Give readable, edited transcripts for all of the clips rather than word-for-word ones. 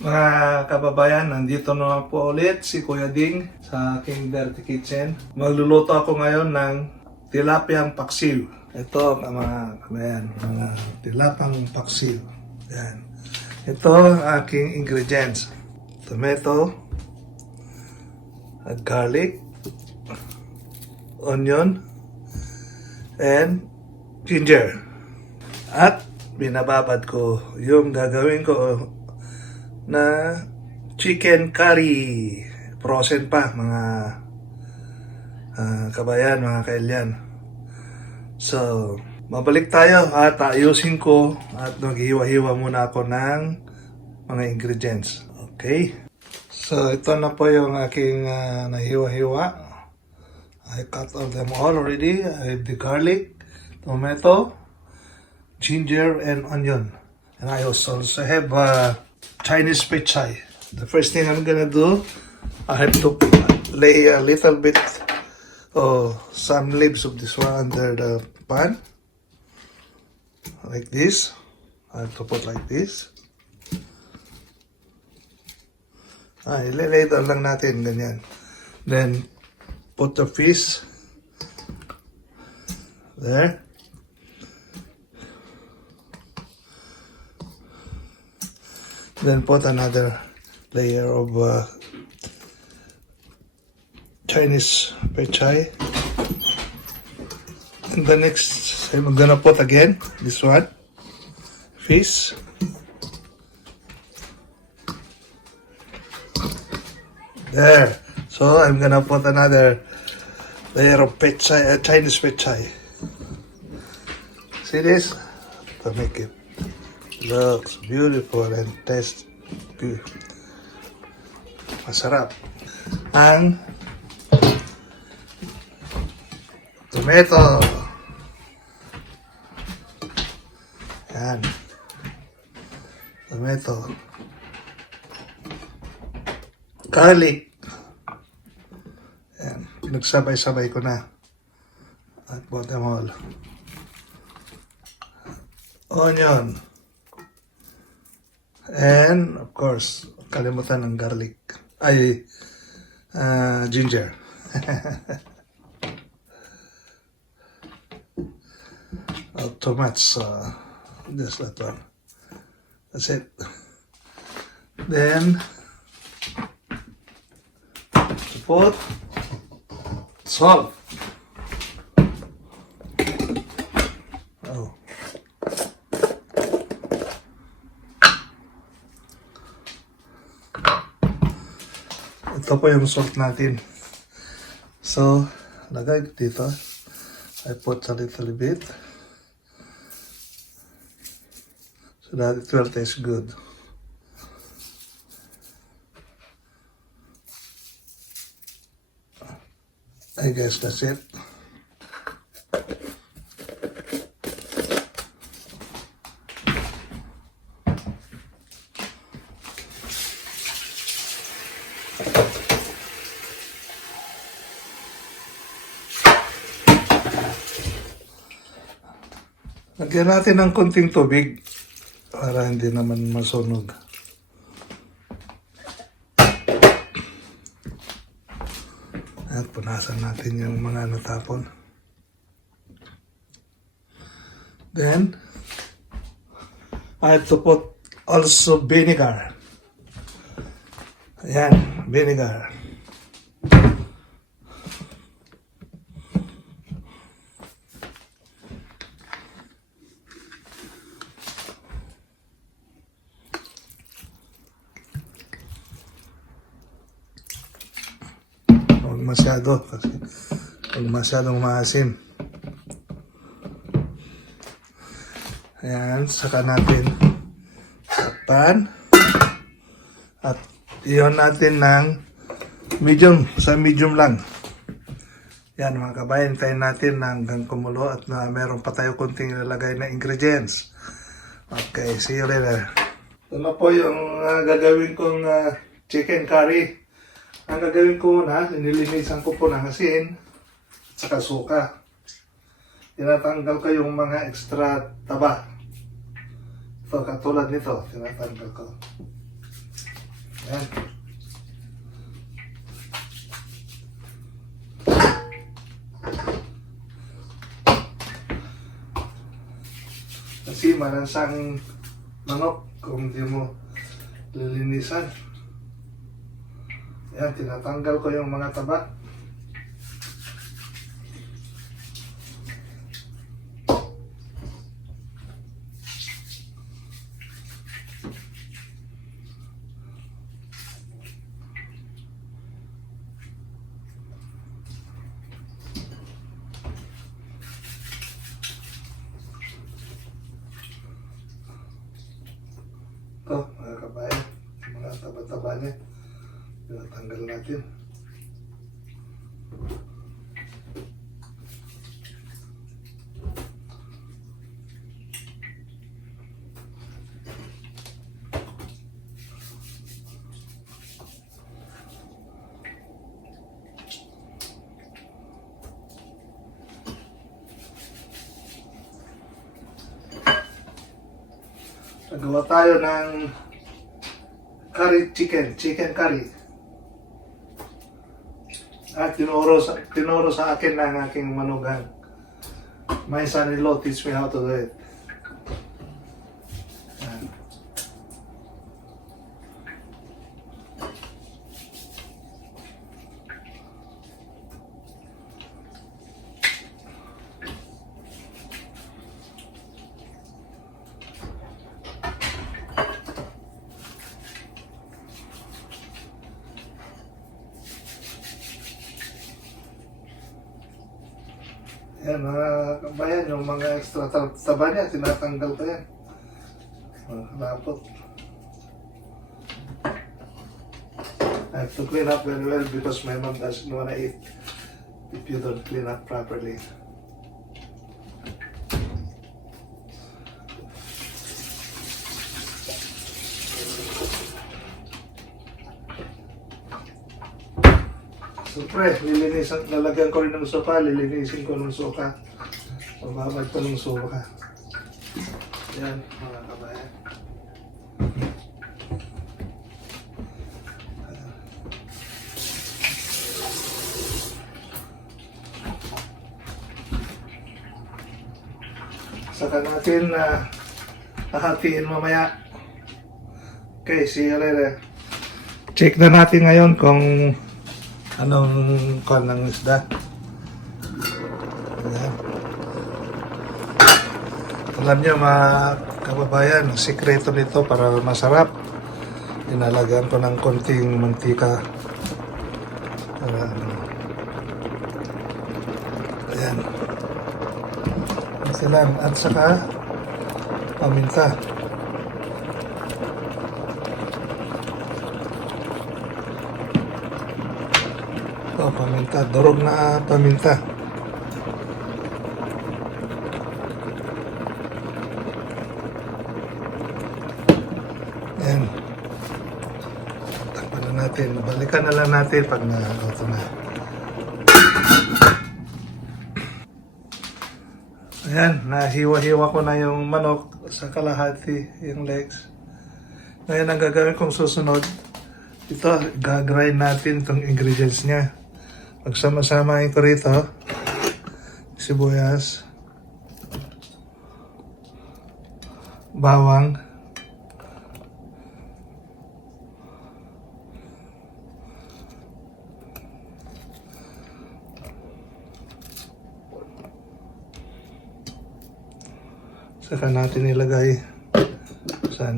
Mga kababayan, nandito na po ulit si Kuya Ding sa aking Dirty Kitchen. Magluluto ako ngayon ng tilapiyang paksiw. Ito mga kabayan, mga tilapang paksiw. Yan. Ito ang aking ingredients. Tomato, garlic, onion, and ginger. At binababad ko yung gagawin ko na chicken curry. Frozen pa mga kabayan, mga kailyan. So, mabalik tayo at ayusin ko at maghiwa-hiwa muna ako ng mga ingredients. Okay? So, ito na po yung aking nahiwa-hiwa. I cut all them all already. I have the garlic, tomato, ginger, and onion. And I also have Chinese pechay. The first thing I'm gonna do, I have to lay a little bit some leaves of this one under the pan. Like this. I have to put like this. Ililay down lang natin, ganyan. Then, put the fish there. Then put another layer of Chinese pechay. And the next, I'm gonna put again this one, fish. There. So I'm gonna put another layer of pechay, Chinese pechay. See this? To make it looks beautiful and tastes good. Masarap. Ang tomato. Yan. Tomato. Garlic. Yan. Pinagsabay-sabay ko na. At put them all. Onion. And, of course, kalimutan ng garlic. Ay, ginger. Too much. Just that one. That's it. Then, put salt. Oh. Ito po yung salt natin. So, lagay ko dito. I put a little bit. So that it will taste good. I guess that's it. Lagyan natin ng konting tubig para hindi naman masunog. At punasan natin yung mga natapon. Then, I have to put also vinegar. Ayan, vinegar. Masyado kasi pag masyadong maasim. Ayan, saka natin takpan at iyon natin ng medium, sa medium lang. Yan mga kabayan, tayo natin hanggang kumulo at meron pa tayo konting ilalagay na ingredients. Okay, see you later. Ito na po yung gagawin kong chicken curry. Ang gagawin ko muna, nililinisan ko po ng asin at saka suka. Tinatanggal ko yung mga extra taba. Ito, katulad nito, tinatanggal ko. Ayan. Kasi malansang manok kung hindi mo lilinisan. Ayan, tinatanggal ko yung mga taba. Ito, mga kabayan, mga taba-taba niya. Tinatanggal natin. Nagawa tayo ng chicken curry. At tinuro sa akin ng aking manugang. My son-in-law teach me how to do it. Yan. Yan, mga kabayan, yung mga extra taba niya, tinatanggal ko yan. Lapot. I have to clean up very well because my mom doesn't wanna eat if you don't clean up properly. Siyempre, lalagyan ko rin ng suka, lilinisin ko ng suka. Mababad ko ng suka. Yan, mga kabayan. Saka natin hahatiin mamaya. Okay, see you later. Check na natin ngayon kung anong kon ng isda. Ayan. Alam nyo mga kababayan, sikreto nito para masarap. Inalagyan ko ng konting mantika. Ayan. Ito lang. At saka paminta. Paminta, durog na paminta. Ayan. Takpan na natin. Balikan na lang natin pag naluto na. Ayan, nahiwa-hiwa ko na yung manok sa kalahati, yung legs. Ngayon ang gagawin kong susunod, ito, gagrind natin itong ingredients niya. Pagsama-samahin ko rito, sibuyas, bawang, saka natin ilagay sa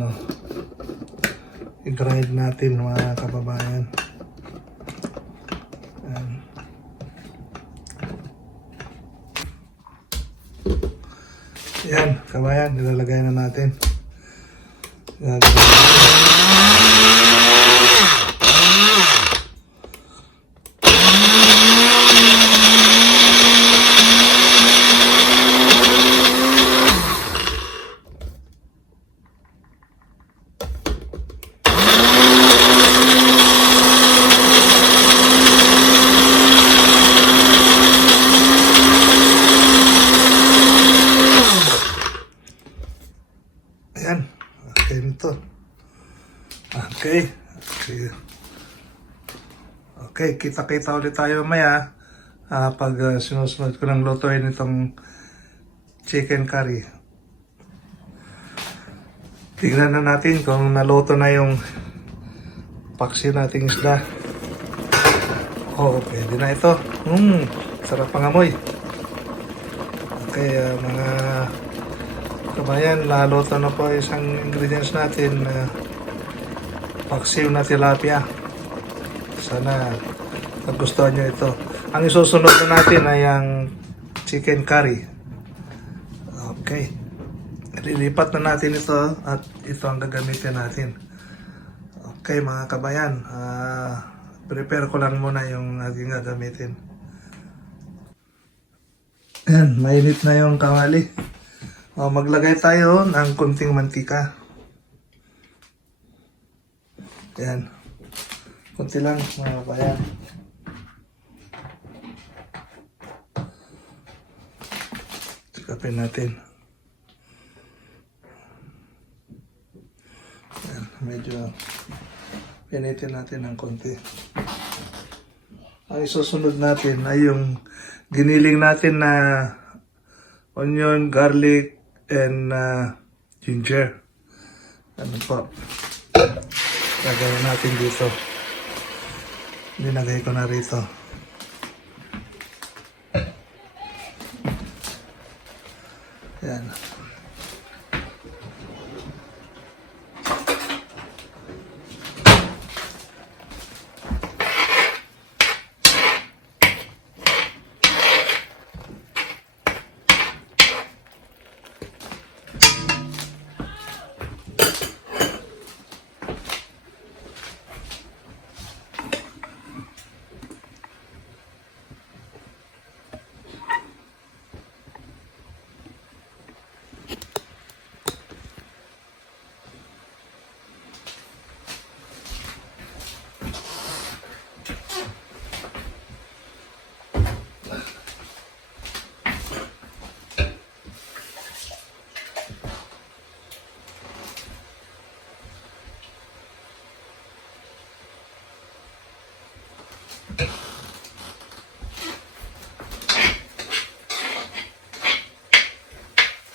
i-grind natin mga kababayan. Yan, kabayan, nilalagay na natin. Sige. Okay, kita-kita ulit tayo mamaya pag sinusunod ko ng lutuin itong chicken curry. Tignan na natin kung naluto na yung paksi nating isda. Oh, pwede na ito. Sarap pangamoy. Okay, mga kabayan, naluto na po isang ingredients natin. Paksiw na tilapia. Sana nagustuhan nyo ito. Ang isusunod na natin ay ang chicken curry. Okay. Lilipat na natin ito at ito ang gagamitin natin. Okay mga kabayan, prepare ko lang muna yung ating gagamitin. Ayan, mainit na yung kawali. Maglagay tayo ng kunting mantika. Ayan, kunti lang mga kabayan. Sikapin natin. Medyo pinitin natin ng konti. Ang isusunod natin ay yung giniling natin na onion, garlic, and ginger. Ano po? Lagyan natin dito. Linagay ko na rito. Yan.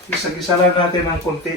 Gisa-gisa lang natin ng konti.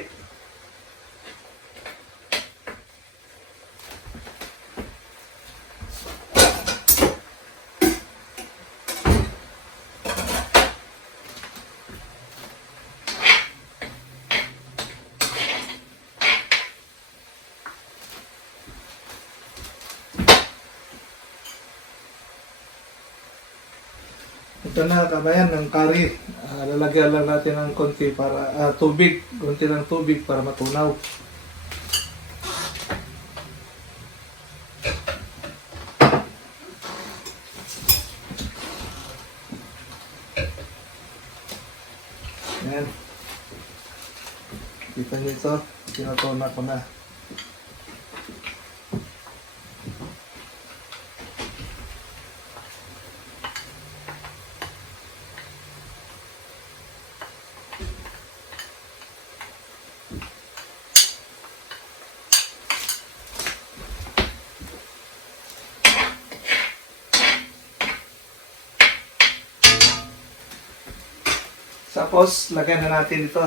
Ito na kabayan ng curry. Lalagyan lang natin ng konti para tubig, konti ng tubig para matunaw. Yan. Kita niyo ito, tinatona ko na. Tapos, lagyan na natin ito.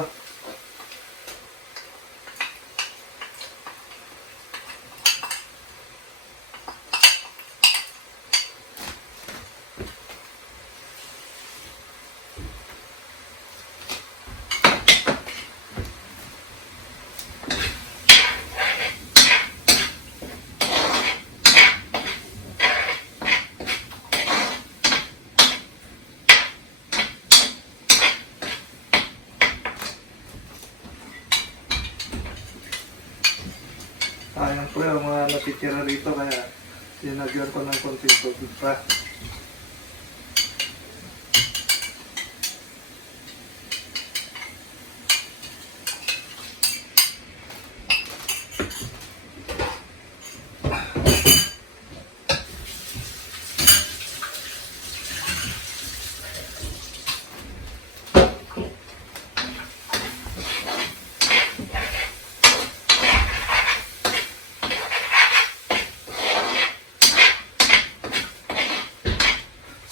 Sayang po yung mga natitira rito kaya dinagyan ko ng konting tubig pa.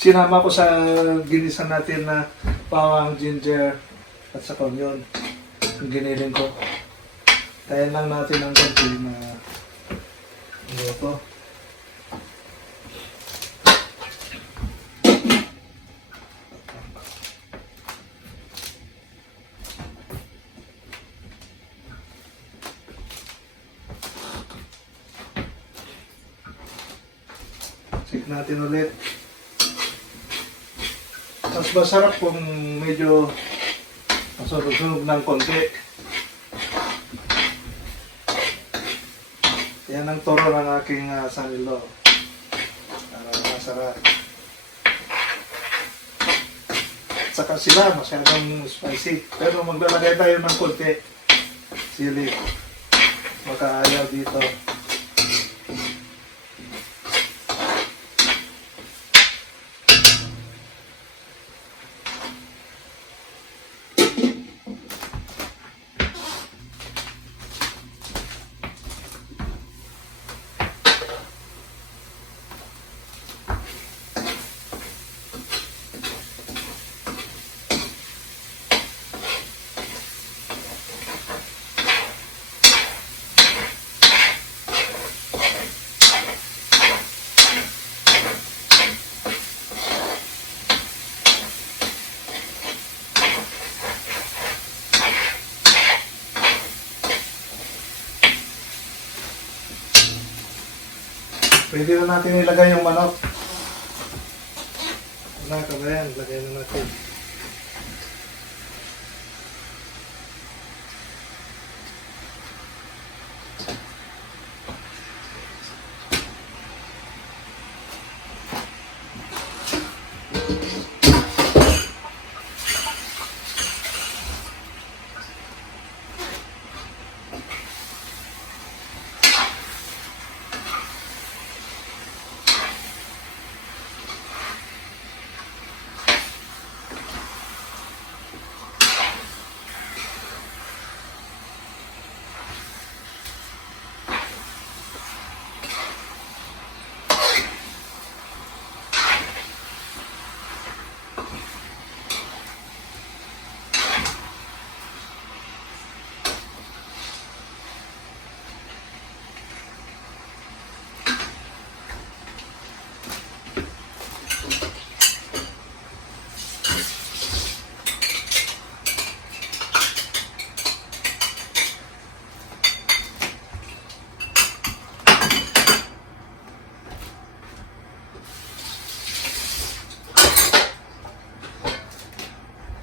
sinama ko sa ginisa natin na bawang, ginger, at saka onion. Yung giniling ko. Kaya lang natin ang konti na luto. Check natin ulit. Mas masarap kung medyo masunog-sunog ng konti. Yan ang toro ng aking sanilo. Para masarap. At saka sila masyadong spicy. Pero maglalagay tayo ng konti. Sili. Makaayaw dito. Pwede na natin ilagay yung manok. Wala ka ba yan? Lagay na natin.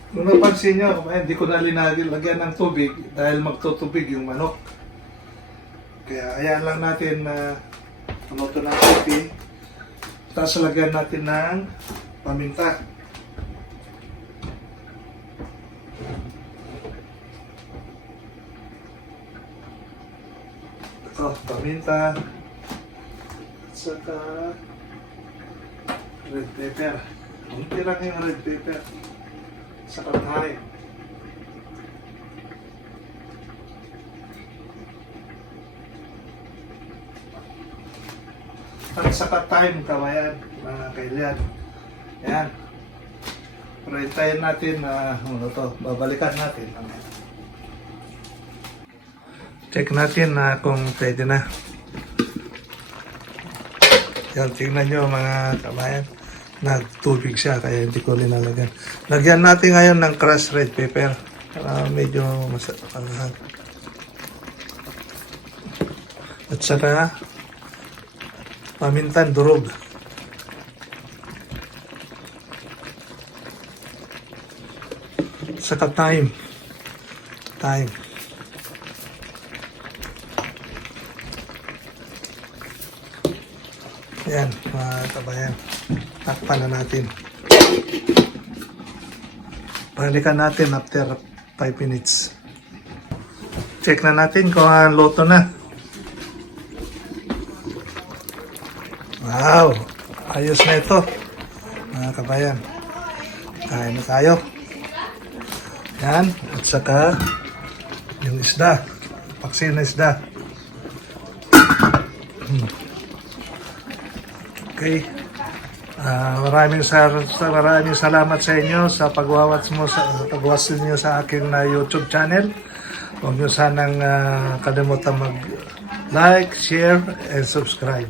Kung napansin nyo, hindi ko na lagyan ng tubig dahil magtutubig yung manok. Kaya ayan lang natin na luto ng konti. Tapos lagyan natin ng paminta. Ito, paminta. At saka red pepper. Kunti lang yung red pepper. Saka thyme. At saka thyme, kawayan, mga kailan. Yan. Pero hintayin natin na babalikan natin. Check natin na kung pwede na. Yan, tingnan nyo mga kabayan. Nagtubig siya kaya hindi ko linalagyan. Lagyan natin ngayon ng crushed red pepper para medyo masarap. At saka pamintan durog. Saka thyme. Yan, mga kabayan. Takpan na natin. Balikan natin after 5 minutes. Check na natin kung luto na. Wow! Ayos na ito. Mga kabayan. Kain na tayo. Yan. At saka yung isda. Paksiw na isda. Okay. Maraming salamat sa inyo sa pag-watch niyo sa aking YouTube channel. Huwag niyo sanang kalimutan mag-like, share, and subscribe.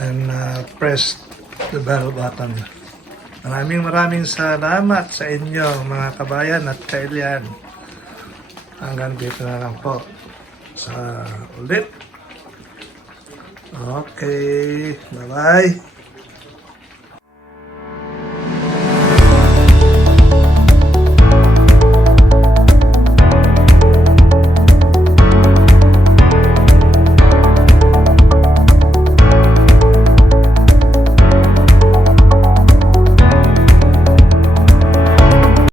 And press the bell button. Maraming salamat sa inyo mga kabayan at kailian. Hanggang dito na lang po. Sa ulit. Okay. Bye-bye.